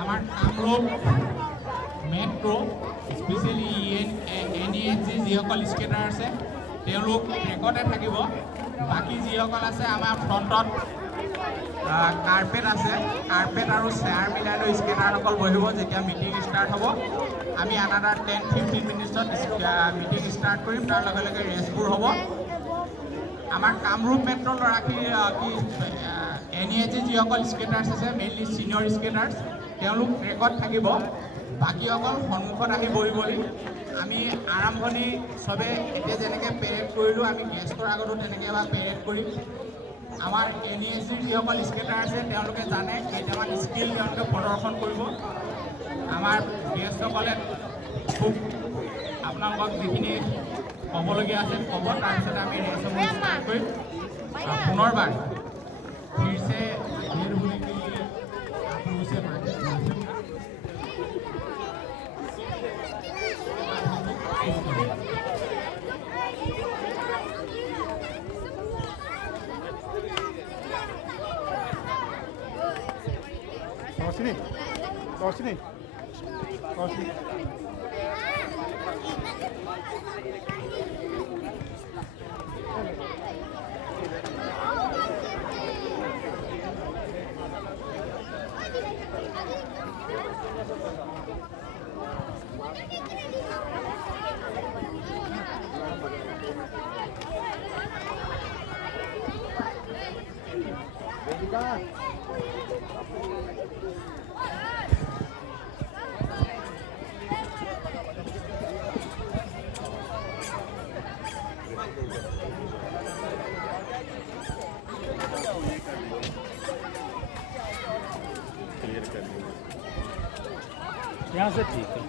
আমাৰ Kamrup metro' specially NEHG যিসকল skater আছে তেওঁলোক ট্ৰেকতে থাকিব। বাকী যিসকল আছে আমাৰ ফ্ৰণ্টত কাৰ্পেট আছে, কাৰ্পেট আৰু চেয়াৰ মিলাই লৈ স্কেটাৰসকল বহিব। যেতিয়া মিটিং ষ্টাৰ্ট হ'ব আমি আনাদাৰ 10-15 মিনিটছত মিটিং ষ্টাৰ্ট কৰিম। তাৰ লগে লগে ৰেষ্টবোৰ হ'ব। আমাৰ কামৰূপ মেট্ৰ' ল'ৰাখিনি NEHG যিসকল স্কেটাৰ্ছ আছে মেইনলি ছিনিয়ৰ স্কেটাৰ্ছ তেওঁলোক ট্ৰেকত থাকিব। বাকীসকল সন্মুখত আহি বহিবহি। আমি আৰম্ভণি চবে এতিয়া যেনেকৈ পেৰেড কৰিলোঁ আমি গেষ্টৰ আগতো তেনেকৈ এবাৰ পেৰেড কৰিম। আমাৰ NEHG যিসকল স্কেটাৰ আছে তেওঁলোকে জানে কেইটামান স্কিল তেওঁলোকে প্ৰদৰ্শন কৰিব। আমাৰ গেষ্টসকলে খুব আপোনালোকক যিখিনি ক'বলগীয়া আছে ক'ব, তাৰপিছতে আমি ৰেষ্টসমূহ ষ্টাৰ্ট কৰিম। পুনৰবাৰ फिर से देर होने के लिए आप लोगों से माफी रोशनी रोशनी रोशनी यहाँ से ठीक है।